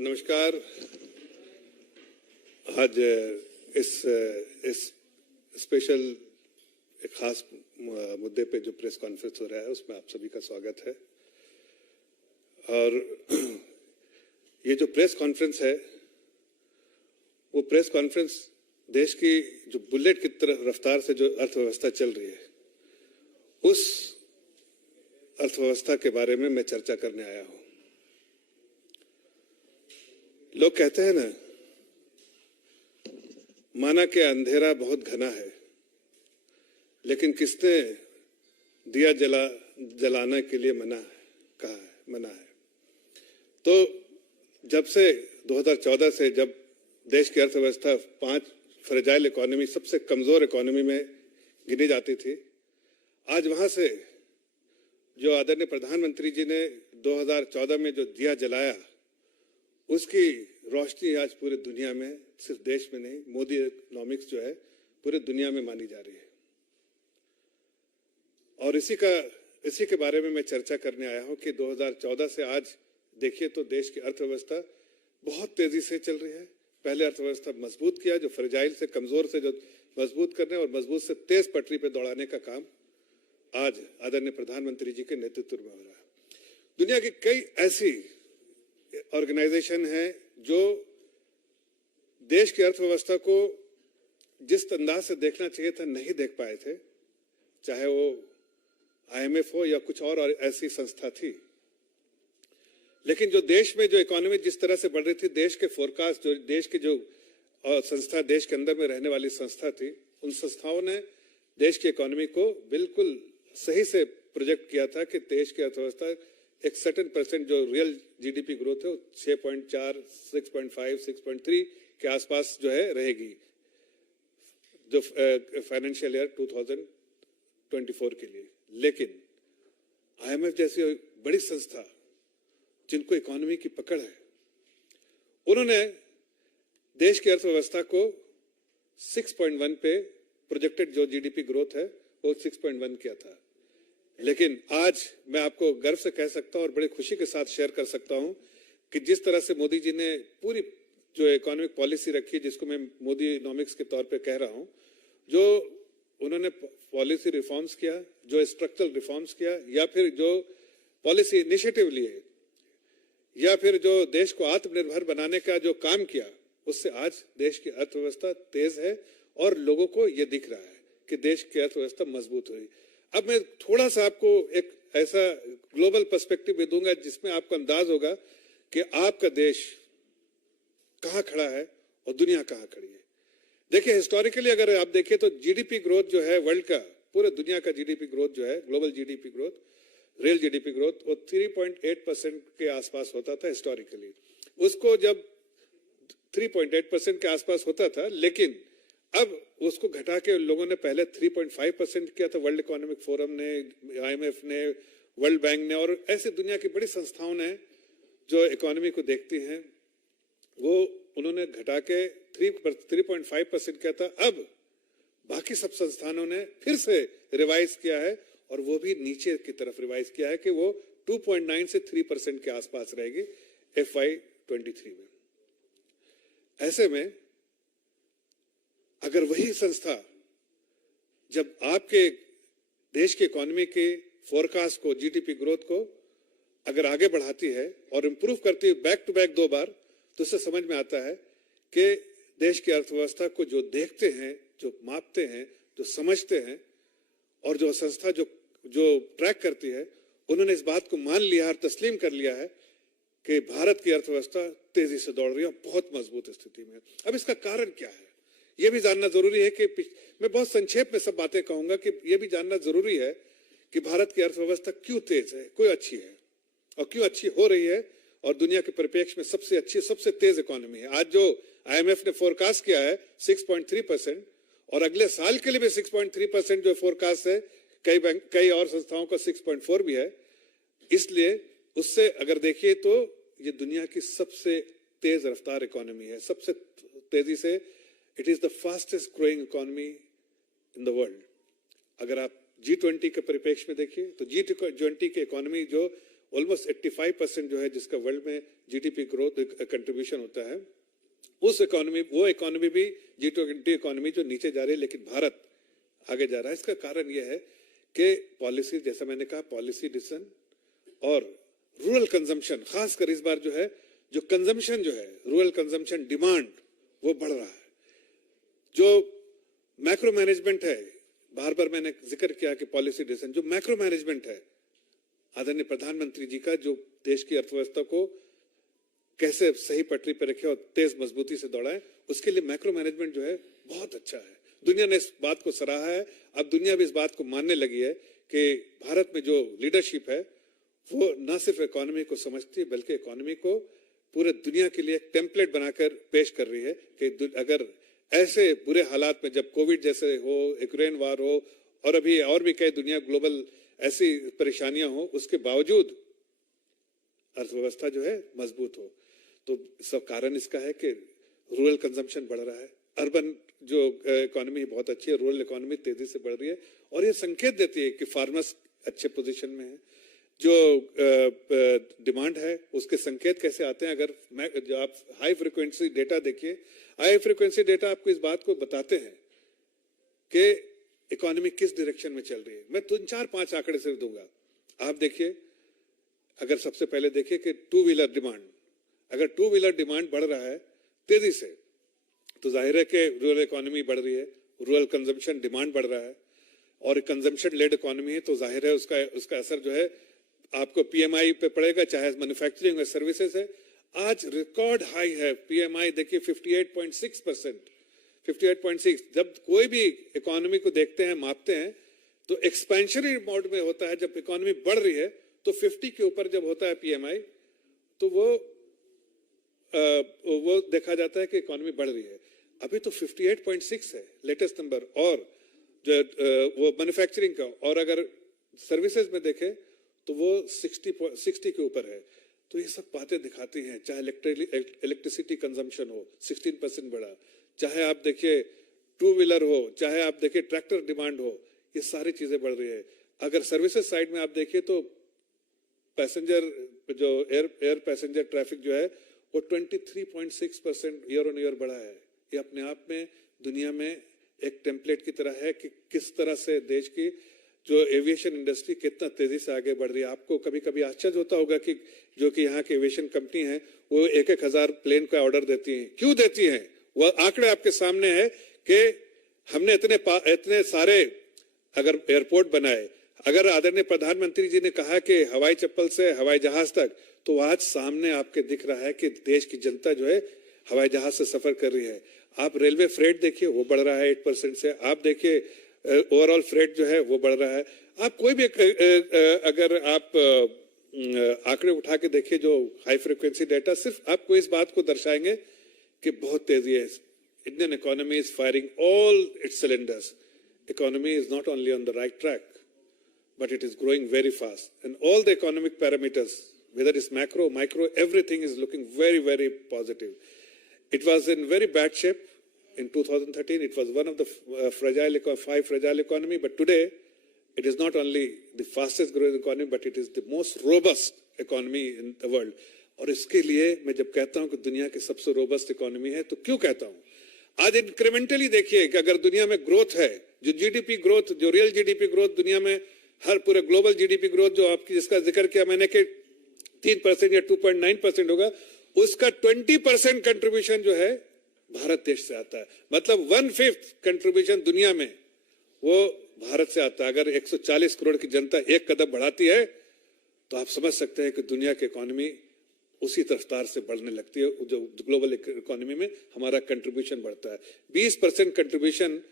नमस्कार। आज इस स्पेशल एक खास मुद्दे पे जो प्रेस कॉन्फ्रेंस हो रहा है उसमें आप सभी का स्वागत है। और ये जो प्रेस कॉन्फ्रेंस है वो प्रेस कॉन्फ्रेंस देश की जो बुलेट की तरह रफ्तार से जो अर्थव्यवस्था चल रही है उस अर्थव्यवस्था के बारे में मैं चर्चा करने आया हूं। लोग कहते हैं ना, माना कि अंधेरा बहुत घना है, लेकिन किसने दिया जलाने के लिए मना है। तो जब से 2014 से जब देश की अर्थव्यवस्था 5 फ्रेजाइल इकोनॉमी, सबसे कमजोर इकोनॉमी में गिनी जाती थी, आज वहां से जो आदरणीय प्रधानमंत्री जी ने 2014 में जो दिया जलाया, उसकी रोशनी आज पूरे दुनिया में, सिर्फ देश में नहीं, मोदी इकोनॉमिक्स जो है पूरे दुनिया में मानी जा रही है। और इसी के बारे में मैं चर्चा करने आया हूं कि 2014 से आज देखिए तो देश की अर्थव्यवस्था बहुत तेजी से चल रही है। पहले अर्थव्यवस्था मजबूत किया, जो फ्रेजाइल से, कमजोर से जो मजबूत करने और मजबूत से तेज पटरी पे दौड़ाने का काम आज आदरणीय प्रधानमंत्री जी के नेतृत्व में हो रहा है। दुनिया की कई ऐसी ऑर्गेनाइजेशन है जो देश की अर्थव्यवस्था को जिस अंदाज से देखना चाहिए था नहीं देख पाए थे, चाहे वो IMF हो या कुछ और ऐसी संस्था थी। लेकिन जो देश में जो इकोनॉमी जिस तरह से बढ़ रही थी, देश के फोरकास्ट, जो देश की जो संस्था, देश के अंदर में रहने वाली संस्था थी, उन संस्थाओं ने देश की इकोनॉमी को बिल्कुल सही से प्रोजेक्ट किया था कि देश की अर्थव्यवस्था एक सर्टेन % जो रियल GDP ग्रोथ है 6.4, 6.5, 6.3 के आसपास जो है रहेगी, जो फाइनेंशियल ईयर 2024 के लिए। लेकिन IMF जैसी बड़ी संस्था जिनको इकोनॉमी की पकड़ है, उन्होंने देश की अर्थव्यवस्था को 6.1 पे प्रोजेक्टेड जो GDP ग्रोथ है वो 6.1 किया था। लेकिन आज मैं आपको गर्व से कह सकता हूं और बड़ी खुशी के साथ शेयर कर सकता हूं कि जिस तरह से मोदी जी ने पूरी जो इकोनॉमिक पॉलिसी रखी, जिसको मैं मोदी इकोनॉमिक्स के तौर पे कह रहा हूं, जो उन्होंने पॉलिसी रिफॉर्म्स किया, जो स्ट्रक्चरल रिफॉर्म्स किया, या फिर जो पॉलिसी इनिशिएटिव लिए, या फिर जो देश को आत्मनिर्भर बनाने का जो काम किया, उससे आज देश की अर्थव्यवस्था तेज है और लोगों को ये दिख रहा है कि देश की अर्थव्यवस्था मजबूत हुई। अब मैं थोड़ा सा आपको एक ऐसा ग्लोबल पर्सपेक्टिव भी दूंगा जिसमें आपको अंदाज होगा कि आपका देश कहां खड़ा है और दुनिया कहां खड़ी है। देखिए, हिस्टोरिकली अगर आप देखें तो GDP ग्रोथ जो है वर्ल्ड का, पूरे दुनिया का GDP ग्रोथ जो है, global GDP growth, real GDP growth, वो 3.8% के आसपास होता था हिस्टोरिकली। उसको जब 3.8% के आसपास होता था, लेकिन अब उसको घटा के लोगों ने पहले 3.5% किया था। वर्ल्ड इकोनॉमिक फोरम ने, IMF ने, वर्ल्ड बैंक ने और ऐसे दुनिया की बड़ी संस्थाओं ने जो इकोनॉमी को देखती हैं, वो उन्होंने घटा के 3.5% किया था। अब बाकी सब संस्थानों ने फिर से रिवाइज किया है और वो भी नीचे की तरफ रिवाइज किया है कि वो 2.9 से 3% के आसपास रहेगी FY23 में। ऐसे में अगर वही संस्था जब आपके देश की इकोनॉमी के फोरकास्ट को, GDP ग्रोथ को अगर आगे बढ़ाती है और इंप्रूव करती है बैक टू बैक 2 बार, तो उससे समझ में आता है कि देश की अर्थव्यवस्था को जो देखते हैं, जो मापते हैं, जो समझते हैं और जो संस्था जो ट्रैक करती है, उन्होंने इस बात को मान लिया और तस्लीम कर लिया है कि भारत की अर्थव्यवस्था तेजी से दौड़ रही है, बहुत मजबूत स्थिति में। अब इसका कारण क्या है, यह भी जानना जरूरी है कि मैं बहुत संक्षेप में सब बातें कहूंगा कि यह भी जानना जरूरी है कि भारत की अर्थव्यवस्था क्यों तेज है, क्यों अच्छी है और क्यों अच्छी हो रही है और दुनिया के परिप्रेक्ष्य में सबसे अच्छी, सबसे तेज इकोनॉमी है। आज जो IMF ने फोरकास्ट किया है 6.3% और अगले साल के लिए भी 6.3% जो फोरकास्ट है, कई और संस्थाओं का 6.4 भी है। इसलिए उससे अगर देखिए तो ये दुनिया की सबसे तेज रफ्तार इकोनॉमी है, सबसे तेजी से। It is the fastest growing economy in the world. अगर आप G20 के परिप्रेक्ष्य में देखिए तो G20 की इकोनॉमी जो ऑलमोस्ट 85% जो है जिसका वर्ल्ड में जीडीपी ग्रोथ कंट्रीब्यूशन होता है, वो इकोनॉमी भी G20 इकोनॉमी जो नीचे जा रही है, लेकिन भारत आगे जा रहा है। इसका कारण यह है कि पॉलिसी, जैसा मैंने कहा, पॉलिसी डिसीजन और रूरल कंजम्पशन, खासकर इस बार जो है जो कंजम्पशन जो है, रूरल कंजम्पशन डिमांड वो बढ़ रहा है। जो मैक्रो मैनेजमेंट है, बार बार मैंने जिक्र किया कि पॉलिसी डिसीजन, जो मैक्रो मैनेजमेंट है आदरणीय प्रधानमंत्री जी का, जो देश की अर्थव्यवस्था को कैसे सही पटरी पर रखे और तेज मजबूती से दौड़ाए, उसके लिए मैक्रो मैनेजमेंट जो है बहुत अच्छा है। दुनिया ने इस बात को सराहा है। अब दुनिया भी इस बात को मानने लगी है कि भारत में जो लीडरशिप है वो न सिर्फ इकोनॉमी को समझती है, बल्कि इकोनॉमी को पूरे दुनिया के लिए एक टेम्पलेट बनाकर पेश कर रही है कि अगर ऐसे बुरे हालात में, जब कोविड जैसे हो, यूक्रेन वार हो, और अभी और भी कई दुनिया ग्लोबल ऐसी परेशानियां हो, उसके बावजूद अर्थव्यवस्था जो है मजबूत हो। तो सब कारण इसका है कि रूरल कंजम्पशन बढ़ रहा है, अर्बन जो इकोनॉमी बहुत अच्छी है, रूरल इकोनॉमी तेजी से बढ़ रही है, और ये संकेत देती है कि फार्मर्स अच्छे पोजीशन में है। जो डिमांड है उसके संकेत कैसे आते हैं, अगर जो आप हाई फ्रीक्वेंसी डेटा देखिए, हाई फ्रीक्वेंसी डेटा आपको इस बात को बताते हैं कि इकोनॉमी किस डायरेक्शन में चल रही है। मैं 4-5 आंकड़े सिर्फ दूंगा, आप देखिए। अगर सबसे पहले देखिए कि टू व्हीलर डिमांड, अगर टू व्हीलर डिमांड बढ़ रहा है तेजी से, तो जाहिर है कि रूरल इकोनॉमी बढ़ रही है, रूरल कंजम्पशन डिमांड बढ़ रहा है, और कंजम्पशन लेड इकोनॉमी है, तो जाहिर है उसका असर जो है आपको पीएमआई पे पड़ेगा, चाहे मैन्युफैक्चरिंग और सर्विसेज है। आज रिकॉर्ड हाई है पीएमआई, देखिए 58.6%, 58.6। जब कोई भी इकोनॉमी को देखते हैं, मापते हैं, तो एक्सपेंशनरी मोड में होता है। जब इकोनॉमी बढ़ रही है तो 50 के ऊपर जब होता है पीएमआई, तो वो देखा जाता है कि इकोनॉमी बढ़ रही है। अभी तो 58.6 है लेटेस्ट नंबर, और जो वो मैन्युफैक्चरिंग का, और अगर सर्विसेज में देखें तो वो 60 के ऊपर है। तो ये सब बातें दिखाती हैं, चाहे इलेक्ट्रिसिटी कंजम्पशन हो 16% बढ़ा, चाहे आप देखिए टू व्हीलर हो, चाहे आप देखिए ट्रैक्टर डिमांड हो, ये सारी चीजें बढ़ रही है। अगर सर्विसेज साइड में आप देखिए तो पैसेंजर जो एयर पैसेंजर ट्रैफिक जो है वो 23.6% ईयर ऑन ईयर बढ़ा है। ये अपने आप में दुनिया में एक टेम्पलेट की तरह है कि किस तरह से देश की जो एविएशन इंडस्ट्री कितना तेजी से आगे बढ़ रही है। आपको कभी कभी आश्चर्य होता होगा कि जो कि यहाँ की एविएशन कंपनी है वो 1,000 प्लेन का ऑर्डर देती हैं। क्यों देती हैं? वह आंकड़े आपके सामने है कि हमने इतने सारे अगर एयरपोर्ट बनाए, अगर आदरणीय प्रधानमंत्री जी ने कहा कि हवाई चप्पल से हवाई जहाज तक, तो आज सामने आपके दिख रहा है कि देश की जनता जो है हवाई जहाज से सफर कर रही है। आप रेलवे फ्रेट देखिए, वो बढ़ रहा है 8% से। आप देखिए ओवरऑल फ्रेट जो है वो बढ़ रहा है। आप कोई भी अगर आप आंकड़े उठा के देखिए जो हाई फ्रिक्वेंसी डेटा, सिर्फ आपको इस बात को दर्शाएंगे कि बहुत तेजी है। Indian economy is firing all it's cylinders. Economy is not only on the right track, but it is growing very fast. And all the economic parameters, whether it's macro, micro, everything is looking very, very positive. It was in very bad shape in 2013. It was one of the five fragile economy, but today it is not only the fastest growing economy, but it is the most robust economy in the world. और इसके लिए मैं जब कहता हूं कि दुनिया की सबसे रोबस्ट इकोनॉमी है, तो क्यों कहता हूं? आज इंक्रीमेंटली देखिए कि अगर दुनिया में ग्रोथ है, जो जीडीपी ग्रोथ, जो रियल जीडीपी ग्रोथ दुनिया में, हर पूरे ग्लोबल जीडीपी ग्रोथ जो आपकी जिसका जिक्र किया मैंने कि 3% या 2.9% होगा, उसका 20% कंट्रीब्यूशन जो है भारत देश से आता है। मतलब 1/5 कंट्रीब्यूशन दुनिया में वो भारत से आता है। अगर 140 करोड़ की जनता एक कदम बढ़ाती है तो आप समझ सकते हैं कि दुनिया की इकोनॉमी उसी रफ्तार से बढ़ने लगती है। जो ग्लोबल इकोनॉमी में हमारा कंट्रीब्यूशन बढ़ता है। 20% कंट्रीब्यूशन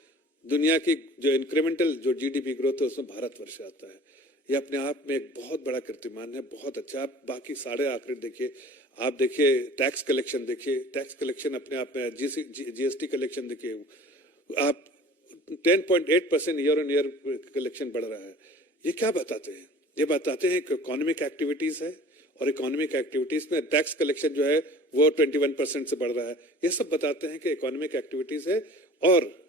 दुनिया की जो इंक्रीमेंटल जो जीडीपी ग्रोथ है उसमें भारतवर्ष से आता है। ये अपने आप में एक बहुत बड़ा कीर्तिमान है, बहुत अच्छा। आप बाकी सारे आंकड़े देखिए, आप देखिए टैक्स कलेक्शन देखिए, टैक्स कलेक्शन अपने आप में, जीएसटी कलेक्शन देखिए, आप 10.8% ईयर ऑन ईयर कलेक्शन बढ़ रहा है। ये क्या बताते हैं? ये बताते हैं कि इकोनॉमिक एक्टिविटीज है, और इकोनॉमिक एक्टिविटीज में टैक्स कलेक्शन जो है वो 21% से बढ़ रहा है। ये सब बताते हैं कि इकोनॉमिक एक्टिविटीज है। और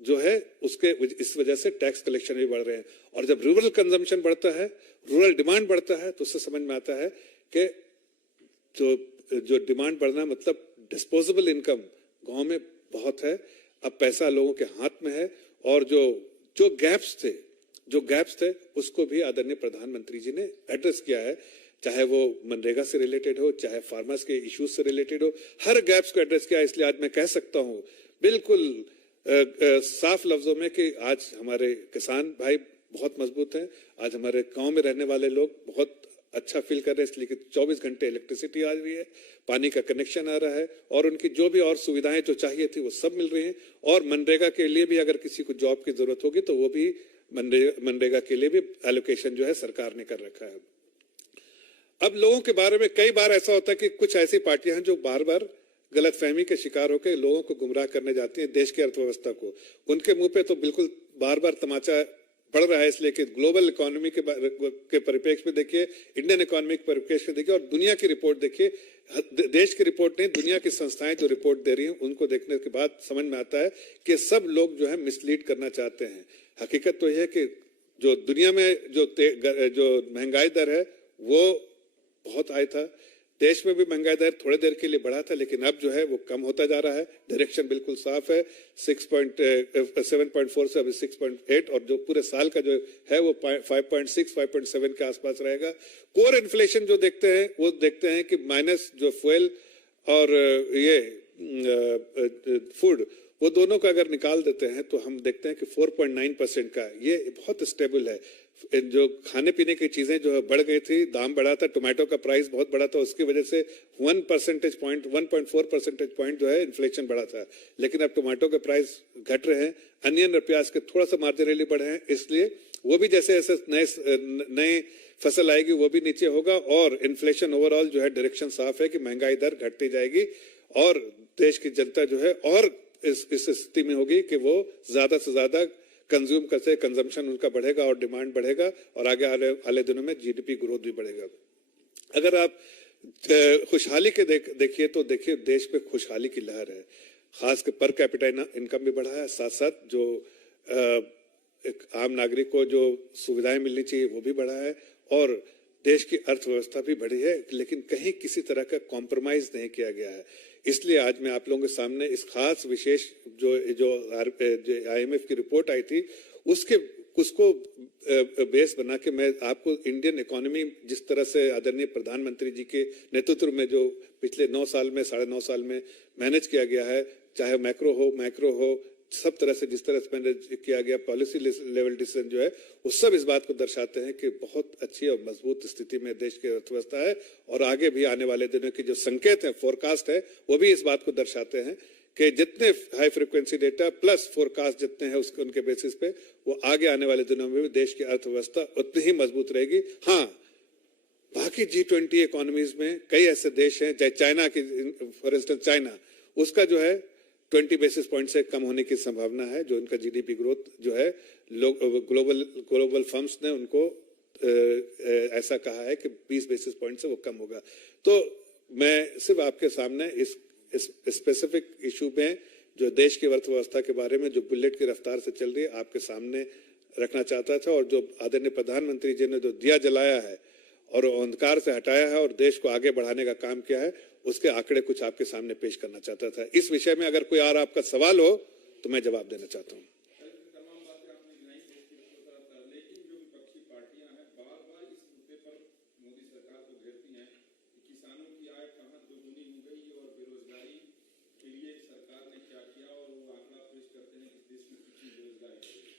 जो है उसके इस वजह से टैक्स कलेक्शन भी बढ़ रहे हैं। और जब रूरल कंजम्पशन बढ़ता है, रूरल डिमांड बढ़ता है, तो उससे समझ में आता है कि जो डिमांड बढ़ना मतलब डिस्पोजेबल इनकम गांव में बहुत है। अब पैसा लोगों के हाथ में है और जो गैप्स थे उसको भी आदरणीय प्रधानमंत्री जी ने एड्रेस किया है, चाहे वो मनरेगा से रिलेटेड हो, चाहे फार्मर्स के इश्यूज से रिलेटेड हो, हर गैप्स को एड्रेस किया। इसलिए आज मैं कह सकता हूं बिल्कुल साफ लफ्जों में कि आज हमारे किसान भाई बहुत मजबूत हैं। आज हमारे गांव में रहने वाले लोग बहुत अच्छा फील कर रहे हैं, इसलिए कि 24 घंटे इलेक्ट्रिसिटी आ रही है, पानी का कनेक्शन आ रहा है और उनकी जो भी और सुविधाएं जो चाहिए थी वो सब मिल रही हैं। और मनरेगा के लिए भी अगर किसी को जॉब की जरूरत होगी तो वो भी मनरेगा के लिए भी एलोकेशन जो है सरकार ने कर रखा है। अब लोगों के बारे में कई बार ऐसा होता है कि कुछ ऐसी पार्टियां हैं जो बार बार गलतफहमी के शिकार होकर लोगों को गुमराह करने जाती हैं, देश की अर्थव्यवस्था को। उनके मुंह पे तो बिल्कुल बार बार तमाचा पड़ रहा है, इसलिए कि ग्लोबल इकोनॉमी के परिप्रेक्ष्य में देखिए, इंडियन इकोनॉमी के परिप्रेक्ष्य में देखिए और दुनिया की रिपोर्ट देखिए। देश की रिपोर्ट नहीं, दुनिया की संस्थाएं जो रिपोर्ट दे रही हैं उनको देखने के बाद समझ में आता है कि सब लोग जो है मिसलीड करना चाहते हैं। हकीकत तो यह है कि जो दुनिया में जो महंगाई दर है वो बहुत हाई था, देश में भी महंगाई दर थोड़ी देर के लिए बढ़ा था, लेकिन अब जो है वो कम होता जा रहा है। डायरेक्शन बिल्कुल साफ है, 7.4 से अभी 6.8 और जो पूरे साल का जो है वो 5.6 5.7 के आसपास रहेगा। कोर इन्फ्लेशन जो देखते हैं कि माइनस जो फ्यूल और ये फूड, वो दोनों का अगर निकाल देते हैं तो हम देखते हैं कि 4.9% का ये बहुत स्टेबल है। जो खाने पीने की चीजें जो है बढ़ गई थी, दाम बढ़ा था, टोमेटो का प्राइस बहुत बढ़ा था, उसकी वजह से 1 परसेंटेज पॉइंट 1.4 परसेंटेज पॉइंट जो है इन्फ्लेशन बढ़ा था। लेकिन अब टोमेटो के प्राइस घट रहे हैं, अनियन और प्याज के थोड़ा सा मार्जिनली बढ़े हैं, इसलिए वो भी जैसे नए फसल आएगी वो भी नीचे होगा। और इन्फ्लेशन ओवरऑल जो है डायरेक्शन साफ है कि महंगाई दर घटती जाएगी और देश की जनता जो है और इस स्थिति में होगी कि वो ज्यादा से ज्यादा कंज्यूम करते, कंजम्पशन उनका बढ़ेगा और डिमांड बढ़ेगा और आगे आने दिनों में जीडीपी ग्रोथ भी बढ़ेगा। अगर आप खुशहाली के देखिए तो देखिए देश में खुशहाली की लहर है, खास कर पर कैपिटा इनकम भी बढ़ा है, साथ साथ जो एक आम नागरिक को जो सुविधाएं मिलनी चाहिए वो भी बढ़ा है और देश की अर्थव्यवस्था भी बढ़ी है, लेकिन कहीं किसी तरह का कॉम्प्रोमाइज नहीं किया गया है। इसलिए आज मैं आप लोगों के सामने इस खास विशेष जो IMF की रिपोर्ट आई थी उसको बेस बना के मैं आपको इंडियन इकोनॉमी जिस तरह से आदरणीय प्रधानमंत्री जी के नेतृत्व में जो पिछले 9 साल में 9.5 साल में मैनेज किया गया है, चाहे मैक्रो हो, सब तरह से जिस तरह से मैनेज किया गया, पॉलिसी लेवल डिसीजन जो है वो सब इस बात को दर्शाते हैं कि बहुत अच्छी और मजबूत स्थिति में देश की अर्थव्यवस्था है। और आगे भी आने वाले दिनों की जो संकेत है, फोरकास्ट है, वो भी इस बात को दर्शाते हैं कि जितने high frequency data plus forecast जितने हैं उनके बेसिस पे वो आगे आने वाले दिनों में भी देश की अर्थव्यवस्था उतनी ही मजबूत रहेगी। हाँ, बाकी G20 इकोनॉमीज में कई ऐसे देश हैं, चाहे चाइना की, फॉर इंस्टेंस चाइना, उसका जो है 20 बेसिस पॉइंट से कम होने की संभावना है। जो उनका जीडीपी ग्रोथ जो है ग्लोबल फर्म्स ने उनको ऐसा कहा है कि 20 बेसिस पॉइंट से वो कम होगा। तो मैं सिर्फ आपके सामने इस स्पेसिफिक इशू में जो देश की अर्थव्यवस्था के बारे में जो बुलेट की रफ्तार से चल रही है आपके सामने रखना चाहता था। और जो आदरणीय प्रधानमंत्री जी ने जो दिया जलाया है और अंधकार से हटाया है और देश को आगे बढ़ाने का काम किया है, उसके आंकड़े कुछ आपके सामने पेश करना चाहता था। इस विषय में अगर कोई और आपका सवाल हो तो मैं जवाब देना चाहता हूँ।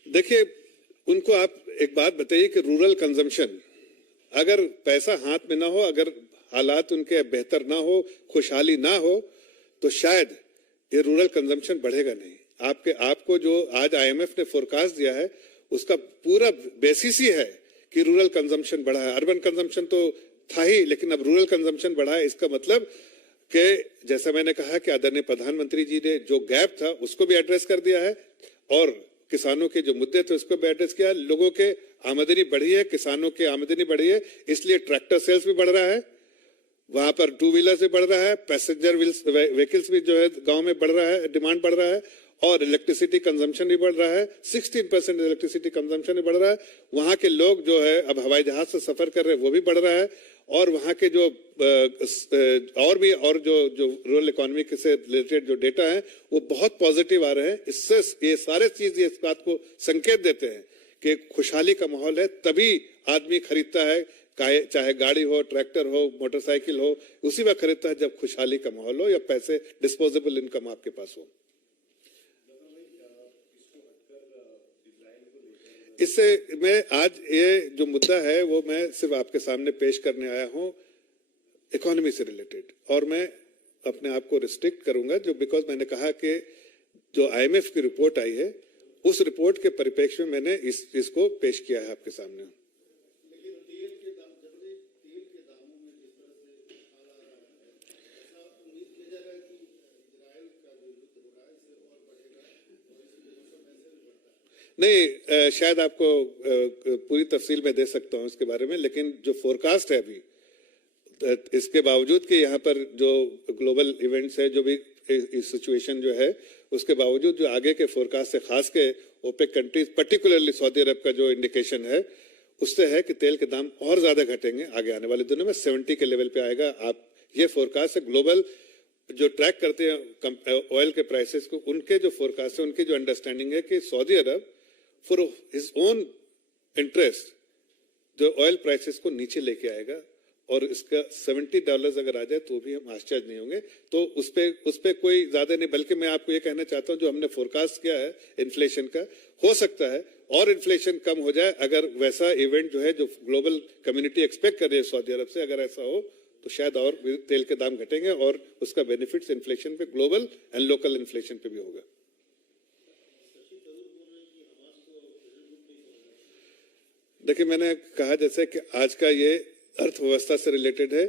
देखिए, उनको आप एक बात बताइए कि रूरल कंजम्पशन, अगर पैसा हाथ में ना हो, अगर हालात उनके बेहतर ना हो, खुशहाली ना हो, तो शायद ये रूरल कंजम्पशन बढ़ेगा नहीं। आपको जो आज IMF ने फोरकास्ट दिया है उसका पूरा बेसिस ही है कि रूरल कंजम्पशन बढ़ा है। अर्बन कंजम्पशन तो था ही, लेकिन अब रूरल कंजम्पशन बढ़ा है। इसका मतलब कि जैसा मैंने कहा कि आदरणीय प्रधानमंत्री जी ने जो गैप था उसको भी एड्रेस कर दिया है और किसानों के जो मुद्दे थे उसको भी एड्रेस किया। लोगों के आमदनी बढ़ी है, किसानों की आमदनी बढ़ी है, इसलिए ट्रैक्टर सेल्स भी बढ़ रहा है, वहां पर 2 व्हीलर से बढ़ रहा है, पैसेंजर व्हीकल्स भी जो है गांव में बढ़ रहा है, डिमांड बढ़ रहा है और इलेक्ट्रिसिटी कंजम्पशन भी बढ़ रहा है, 16% इलेक्ट्रिसिटी कंजम्पशन भी बढ़ रहा है। वहां के लोग जो है अब हवाई जहाज से सफर कर रहे हैं वो भी बढ़ रहा है, और वहां के जो और जो रूरल इकोनॉमी से रिलेटेड जो डेटा है वो बहुत पॉजिटिव आ रहे हैं। इससे ये सारे चीज इस बात को संकेत देते हैं कि खुशहाली का माहौल है, तभी आदमी खरीदता है, चाहे गाड़ी हो, ट्रैक्टर हो, मोटरसाइकिल हो, उसी वक्त खरीदता है जब खुशहाली का माहौल हो या पैसे डिस्पोजेबल इनकम आपके पास हो। इससे मैं आज ये जो मुद्दा है वो मैं सिर्फ आपके सामने पेश करने आया हूं इकोनॉमी से रिलेटेड, और मैं अपने आप को रिस्ट्रिक्ट करूंगा जो बिकॉज मैंने कहा कि जो IMF की रिपोर्ट आई है उस रिपोर्ट के परिप्रेक्ष्य में मैंने इसको पेश किया है आपके सामने। नहीं, शायद आपको पूरी तफसील में दे सकता हूं इसके बारे में, लेकिन जो फोरकास्ट है अभी, इसके बावजूद कि यहाँ पर जो ग्लोबल इवेंट्स है, जो भी सिचुएशन जो है, उसके बावजूद जो आगे के फोरकास्ट से, खास के ओपेक कंट्रीज पर्टिकुलरली सऊदी अरब का जो इंडिकेशन है उससे है कि तेल के दाम और ज्यादा घटेंगे आगे आने वाले दिनों में, 70 के लेवल पे आएगा। आप ये फोरकास्ट है, ग्लोबल जो ट्रैक करते हैं ऑयल के प्राइसेस को, उनके जो फोरकास्ट है, उनकी जो अंडरस्टैंडिंग है कि Saudi Arab for his own interest जो ऑयल प्राइसेस को नीचे लेके आएगा, और इसका $70 अगर आ जाए तो भी हम आश्चर्य नहीं होंगे। तो उस पे कोई ज्यादा नहीं, बल्कि मैं आपको ये कहना चाहता हूं जो हमने फोरकास्ट किया है इन्फ्लेशन का, हो सकता है और इन्फ्लेशन कम हो जाए अगर वैसा इवेंट जो है जो ग्लोबल कम्युनिटी एक्सपेक्ट कर रही है सऊदी अरब से, अगर ऐसा हो तो शायद और तेल के दाम घटेंगे और उसका बेनिफिट्स इन्फ्लेशन पे, ग्लोबल एंड लोकल इन्फ्लेशन पे भी होगा। देखिए, मैंने कहा जैसे कि आज का ये अर्थव्यवस्था से रिलेटेड है,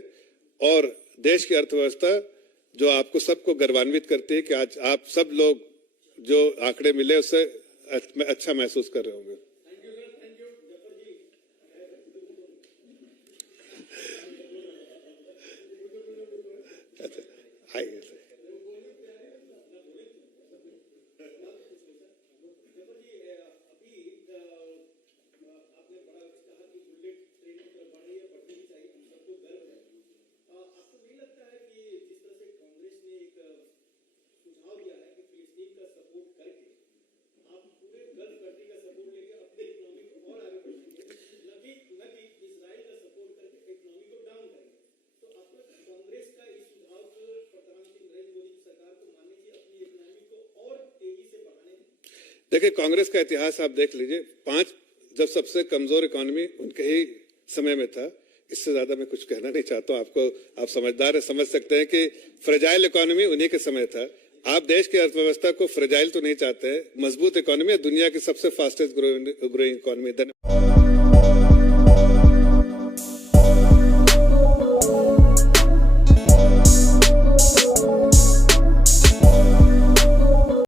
और देश की अर्थव्यवस्था जो आपको सबको गर्वान्वित करती है कि आज आप सब लोग जो आंकड़े मिले उससे अच्छा महसूस कर रहे होंगे। अच्छा, आइए। देखिए, कांग्रेस का इतिहास आप देख लीजिए, 5 जब सबसे कमजोर इकोनॉमी उनके ही समय में था। इससे ज्यादा मैं कुछ कहना नहीं चाहता हूं। आप समझदार है, समझ सकते हैं कि फ्रेजाइल इकोनॉमी उन्हीं के समय था। आप देश की अर्थव्यवस्था को फ्रेजाइल तो नहीं चाहते हैं, मजबूत इकोनॉमी, दुनिया की सबसे फास्टेस्ट ग्रोइंग इकोनॉमी।